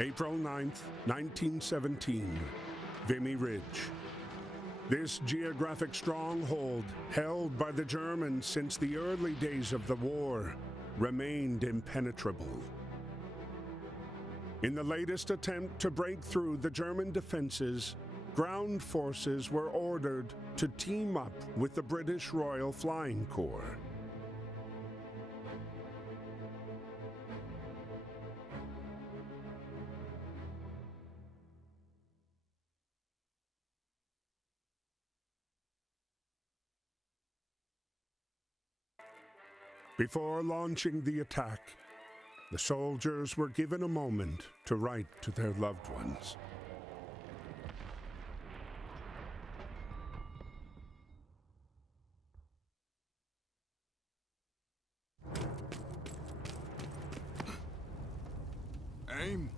April 9th, 1917, Vimy Ridge. This geographic stronghold, held by the Germans since the early days of the war, remained impenetrable. In the latest attempt to break through the German defenses, ground forces were ordered to team up with the British Royal Flying Corps. Before launching the attack, the soldiers were given a moment to write to their loved ones. Aim.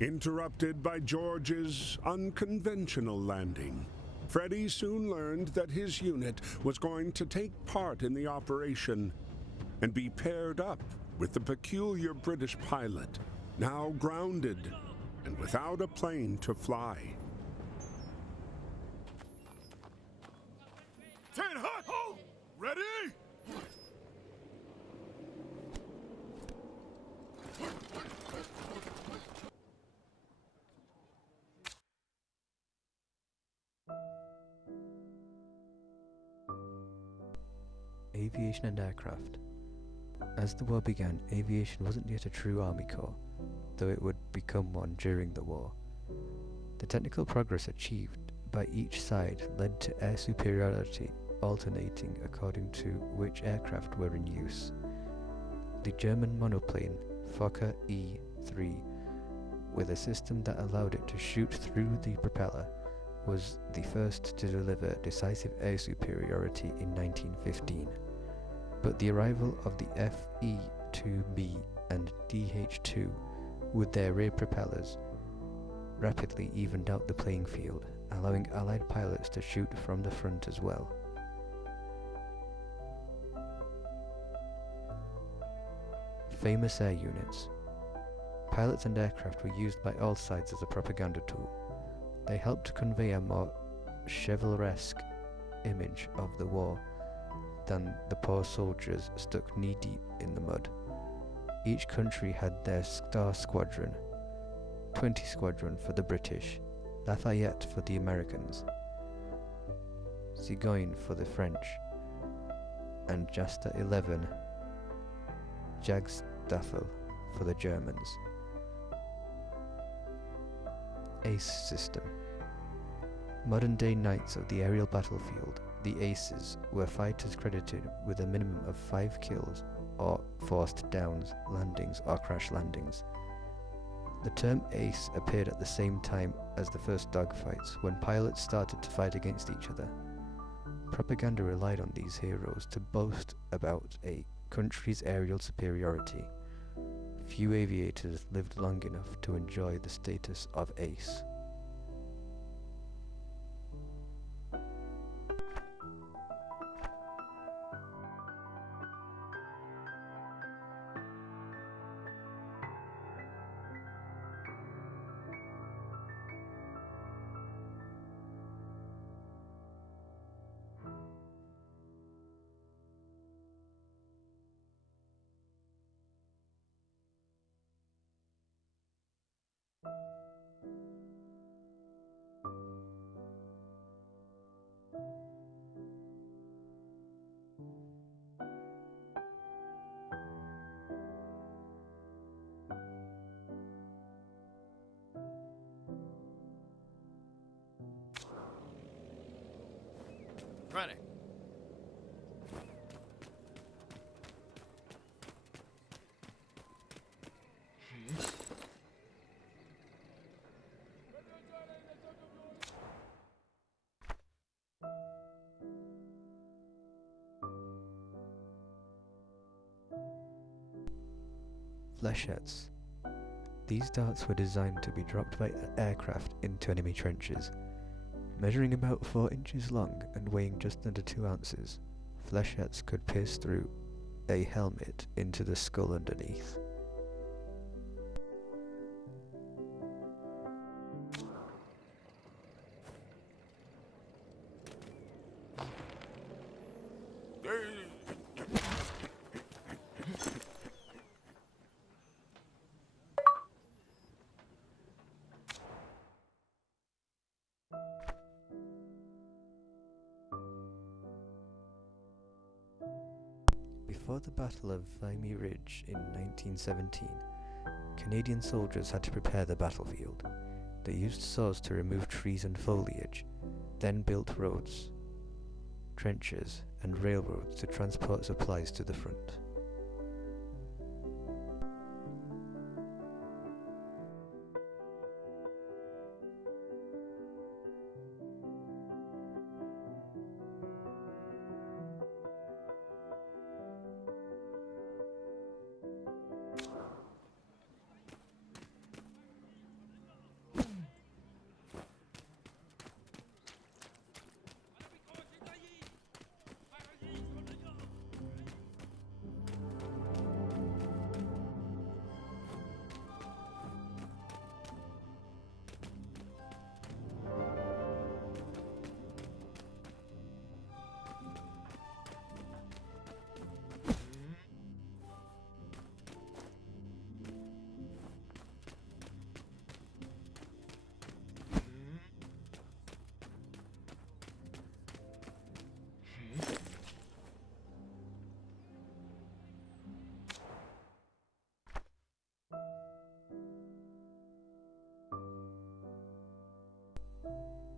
Interrupted by George's unconventional landing, Freddie soon learned that his unit was going to take part in the operation and be paired up with the peculiar British pilot, now grounded and without a plane to fly. 10 hot! Hold! Ready? Aviation and aircraft. As the war began, aviation wasn't yet a true army corps, though it would become one during the war. The technical progress achieved by each side led to air superiority alternating according to which aircraft were in use. The German monoplane Fokker E-3, with a system that allowed it to shoot through the propeller, was the first to deliver decisive air superiority in 1915. But the arrival of the FE-2B and DH-2 with their rear propellers rapidly evened out the playing field, allowing Allied pilots to shoot from the front as well. Famous air units. Pilots and aircraft were used by all sides as a propaganda tool. They helped to convey a more chivalresque image of the war than the poor soldiers stuck knee-deep in the mud. Each country had their star squadron, 20 Squadron for the British, Lafayette for the Americans, Cigogne for the French, and Jasta 11 Jagdstaffel for the Germans. ACE system. Modern-day knights of the aerial battlefield, the aces were fighters credited with a minimum of 5 kills or forced downs, landings or crash landings. The term ace appeared at the same time as the first dogfights, when pilots started to fight against each other. Propaganda relied on these heroes to boast about a country's aerial superiority. Few aviators lived long enough to enjoy the status of ace. Ready. Flechettes. These darts were designed to be dropped by aircraft into enemy trenches. Measuring about 4 inches long and weighing just under 2 ounces, flechettes could pierce through a helmet into the skull underneath. Before the Battle of Vimy Ridge in 1917, Canadian soldiers had to prepare the battlefield. They used saws to remove trees and foliage, then built roads, trenches, and railroads to transport supplies to the front.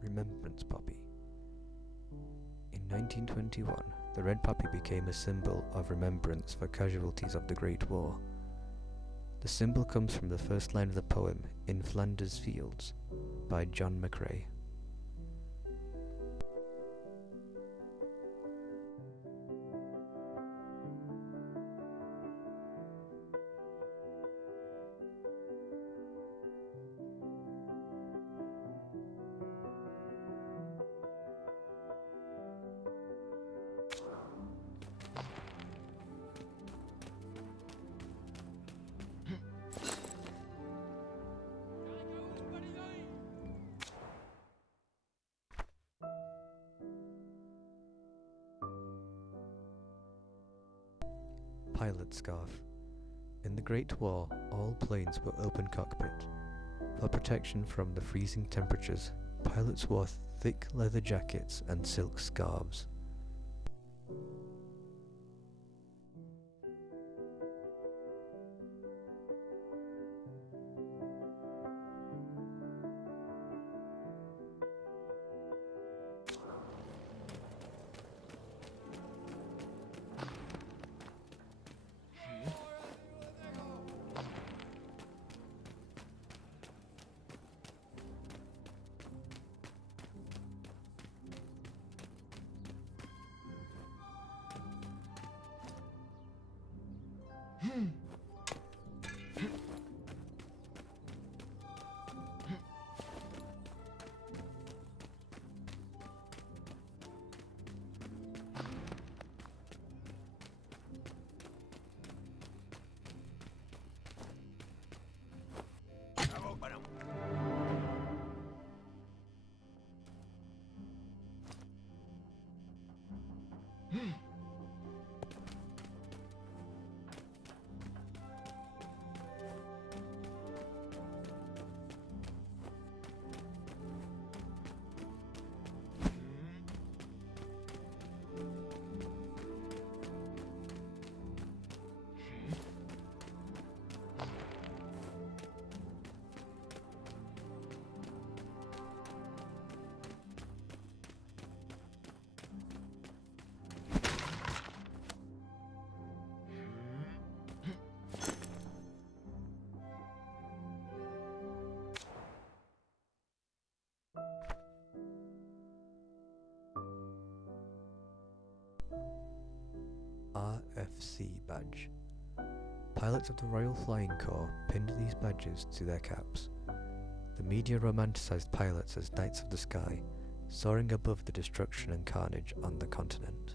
Remembrance Poppy. In 1921, the red poppy became a symbol of remembrance for casualties of the Great War. The symbol comes from the first line of the poem In Flanders Fields by John McCrae. Pilot Scarf. In the Great War, all planes were open cockpit. For protection from the freezing temperatures, pilots wore thick leather jackets and silk scarves. RFC badge. Pilots of the Royal Flying Corps pinned these badges to their caps. The media romanticized pilots as knights of the sky, soaring above the destruction and carnage on the continent.